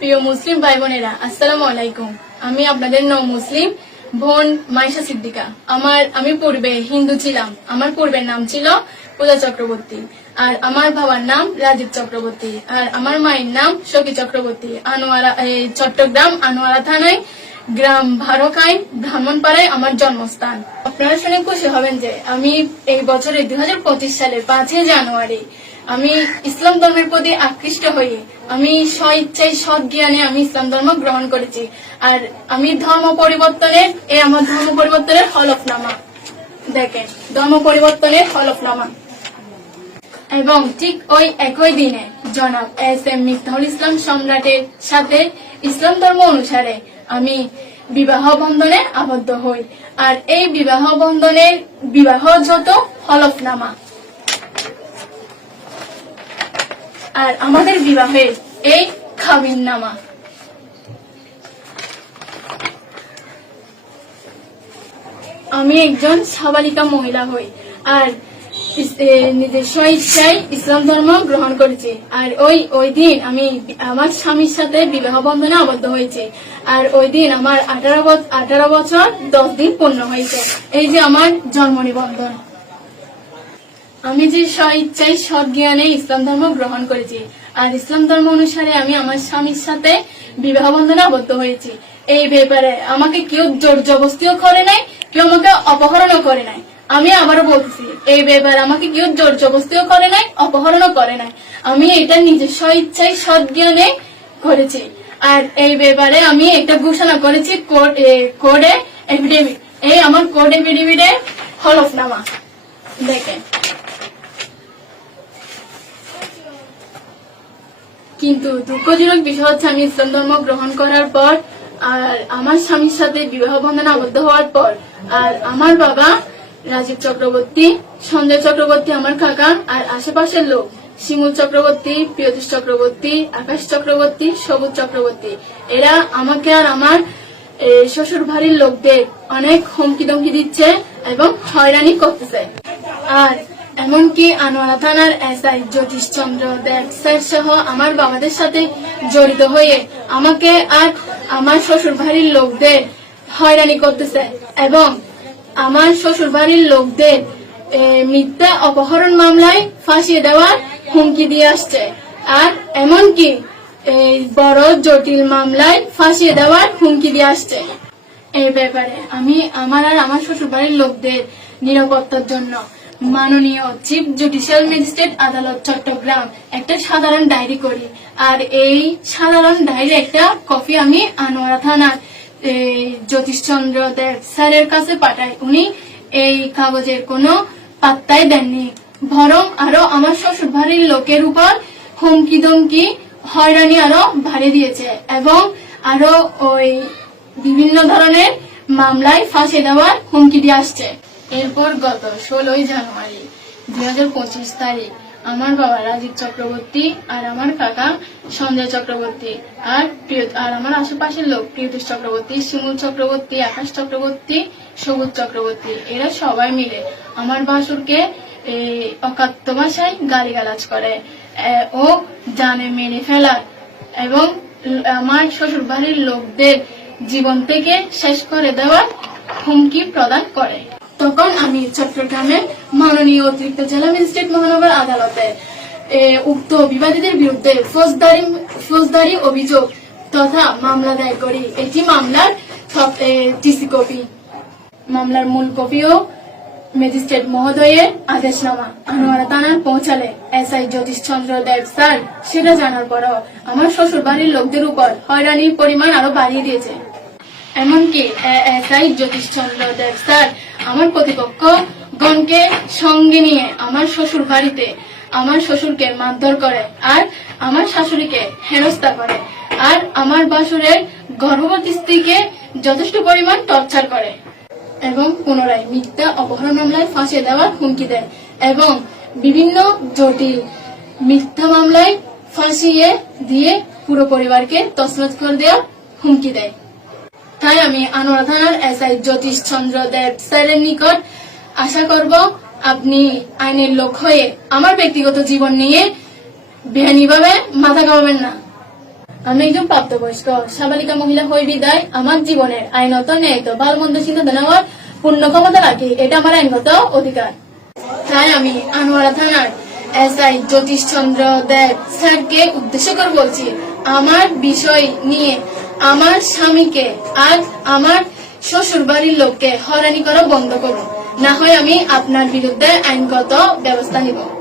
প্রিয় মুসলিম ভাই বোনেরা আসসালামু আলাইকুম। আমি আপনাদের নৌ মুসলিম বোন মাইশা সিদ্দিকা। আমার, আমি পূর্বে হিন্দু ছিলাম। আমার পূর্বের নাম ছিল পূজা চক্রবর্তী। আর আমার বাবার নাম রাজীব চক্রবর্তী। আর আমার মায়ের নাম সখী চক্রবর্তী। আনোয়ারা চট্টগ্রাম আনোয়ারা থানায়, গ্রাম ভারকাই, ব্রাহ্মণপাড়ায় আমার জন্মস্থান। আপনারা শুনে খুশি হবেন যে আমি এই বছরের দুই সালের পাঁচই জানুয়ারি আমি ইসলাম ধর্মের প্রতি আকৃষ্ট হয়ে, আমি স্বইচ্ছায় সৎ জ্ঞানে আমি ইসলাম ধর্ম গ্রহণ করেছি। আর আমি ধর্ম পরিবর্তনের, এ আমার ধর্ম পরিবর্তনের হলফনামা। দেখেন, ধর্ম পরিবর্তনের হলফনামা। এবং ঠিক ওই একই দিনে, জনাব এস এম মিফতাহুল ইসলাম সম্রাটের সাথে ইসলাম ধর্ম অনুসারে আমি বিবাহ বন্ধনে আবদ্ধ হই। আর এই বিবাহ বন্ধনের বিবাহ যত হলফনামা। আর আমাদের বিবাহের এই খাবিন নামা আমি একজন সাবালিকা মহিলা হই আর ইস- এ, নিজস্ব ইচ্ছায় ইসলাম ধর্ম গ্রহণ করেছি। আর ওই ওই দিন আমি আমার স্বামীর সাথে বিবাহ বন্ধনে আবদ্ধ হয়েছি। আর ওই দিন আমার আঠারো আঠারো বছর দশ দিন পূর্ণ হয়েছে। এই যে আমার জন্ম নিবন্ধন আমি যে স্ব ইচ্ছায় সৎ জ্ঞানে ইসলাম ধর্ম গ্রহণ করেছি, আর ইসলাম ধর্ম অনুসারে আমি আমার স্বামীর সাথে বিবাহ বন্ধনে আবদ্ধ হয়েছি। এই ব্যাপারে আমাকে কেউ জোর জবস্তিও করে নাই, কেউ আমাকে অপহরণও করে নাই। আমি আবারও বলতেছি, এই ব্যাপারে আমাকে কেউ জোর জবস্তিও করে নাই, অপহরণও করে নাই। আমি এটা নিজের সৎ জ্ঞানে করেছি। আর এই ব্যাপারে আমি একটা ঘোষণা করেছি কোর্ট কোর্টে এফিডেভিট। এই আমার কোর্ট এফিডেভিটে হলফনামা। দেখেন। কিন্তু দুঃখজনক বিষয় হচ্ছে আমি ইসলাম ধর্ম গ্রহণ করার পর আর আমার স্বামীর সাথে বিবাহ বন্ধনে আবদ্ধ হওয়ার পর আর আমার বাবা রাজীব চক্রবর্তী, সঞ্জয় চক্রবর্তী আমার কাকা আর আশেপাশের লোক, শিমুল চক্রবর্তী প্রিয়তোষ চক্রবর্তী, আকাশ চক্রবর্তী, সবুজ চক্রবর্তী। এরা আমাকে আর আমার শ্বশুর বাড়ির লোকদের অনেক হুমকি দমকি দিচ্ছে এবং হয়রানি করতেছে। আর এমনকি আনোয়ারা থানার এসআই জ্যোতিষ চন্দ্র দেব স্যার সহ আমার বাবাদের সাথে জড়িত হয়ে আমাকে আর আমার শ্বশুর বাড়ির লোকদের হয়রানি করতেছে এবং আমার শ্বশুর বাড়ির লোকদের মিথ্যা অপহরণ মামলায় ফাঁসিয়ে দেওয়ার হুমকি দিয়ে আসছে। আর এমনকি এই বড় জটিল মামলায় ফাঁসিয়ে দেওয়ার হুমকি দিয়ে আসছে। এই ব্যাপারে আমি আমার আর আমার শ্বশুরবাড়ির লোকদের নিরাপত্তার জন্য মাননীয় চিফ জুডিশিয়াল ম্যাজিস্ট্রেট আদালত, চট্টগ্রাম। একটা সাধারণ ডায়েরি করি। আর এই সাধারণ ডায়েরি একটা কপি আমি আনোয়ারা থানার জ্যোতিষচন্দ্র দেব স্যারের কাছে পাঠাই। উনি এই কাগজের কোনো পাত্তাই দেননি। বরং আরও আমার শ্বশুর বাড়ির লোকের উপর হুমকি দমকি হয়রানি আরও ভারী দিয়েছে এবং আরও ওই বিভিন্ন ধরনের মামলায় ফাঁসি দেওয়ার হুমকি দিয়ে আসছে। এরপর গত ষোলোই জানুয়ারি দুই হাজার পঁচিশ তারিখ আমার বাবা রাজীব চক্রবর্তী আর আমার কাকা সঞ্জয় চক্রবর্তী আর প্রিয় আর আমার আশেপাশের লোক প্রিয়তোষ চক্রবর্তী, শিমুল চক্রবর্তী, আকাশ চক্রবর্তী, সবুজ চক্রবর্তী। এরা সবাই মিলে আমার বাসুরকে এই অকাত্য ভাষায় গালিগালাজ করে। ও জানে মেরে ফেলার এবং আমার শ্বশুর বাড়ির লোকদের জীবন থেকে শেষ করে দেওয়ার হুমকি প্রদান করে। তখন আমি চট্টগ্রামের মাননীয় অতিরিক্ত জেলা ম্যাজিস্ট্রেট মহানগর আদালতে উক্ত বিবাদীদের বিরুদ্ধে ফৌজদারি ফৌজদারি অভিযোগ তথা মামলা দায়ের করি। এটি মামলার টিসি কপি। মামলার মূল কপিও ম্যাজিস্ট্রেট মহোদয়ের আদেশনামা। আনোয়ারা থানার পৌঁছালে এসআই জ্যোতিষ চন্দ্র দেব, স্যার, সেটা জানার পরও আমার শ্বশুর বাড়ির লোকদের উপর হয়রানির পরিমাণ আরও বাড়িয়ে দিয়েছে। এমনকি এসআই জ্যোতিষ চন্দ্র দেব, স্যার আমার প্রতিপক্ষ গণকে সঙ্গে নিয়ে আমার শ্বশুর বাড়িতে, আমার শ্বশুরকে মারধর করে আর আমার শাশুড়িকে হেনস্থা করে আর আমার বাসুরের গর্ভবতী স্ত্রীকে যথেষ্ট পরিমাণ টর্চার করে এবং পুনরায় মিথ্যা অপহরণ মামলায় ফাঁসিয়ে দেওয়ার হুমকি দেয় এবং বিভিন্ন জটিল মিথ্যা মামলায় ফাঁসিয়ে দিয়ে পুরো পরিবারকে তসমাত করে দেওয়ার হুমকি দেয়। তাই আমি আনোয়ারা থানার এসআই জ্যোতিষ চন্দ্র দেব স্যারের নিকট আশা করব আপনি আইনের লোক হয়ে আমার ব্যক্তিগত জীবন নিয়ে বেআইনিভাবে মাথা কামাবেন না। আমি একজন প্রাপ্তবয়স্ক, সাবালিকা মহিলা হই বিদায়, আমার জীবনের আইনত ন্যায়ত ভালো মন্দ চিন্তা নেওয়ার পূর্ণ ক্ষমতা রাখি, এটা আমার আইনগত অধিকার। তাই আমি আনোয়ারা থানার এস আই জ্যোতিষ চন্দ্র দেব স্যারকে উদ্দেশ্য করে বলছি, আমার বিষয় নিয়ে আমার স্বামীকে আর আমার শ্বশুর বাড়ির লোককে হয়রানি করা বন্ধ করুন। না হয় আমি আপনার বিরুদ্ধে আইনগত ব্যবস্থা নিব।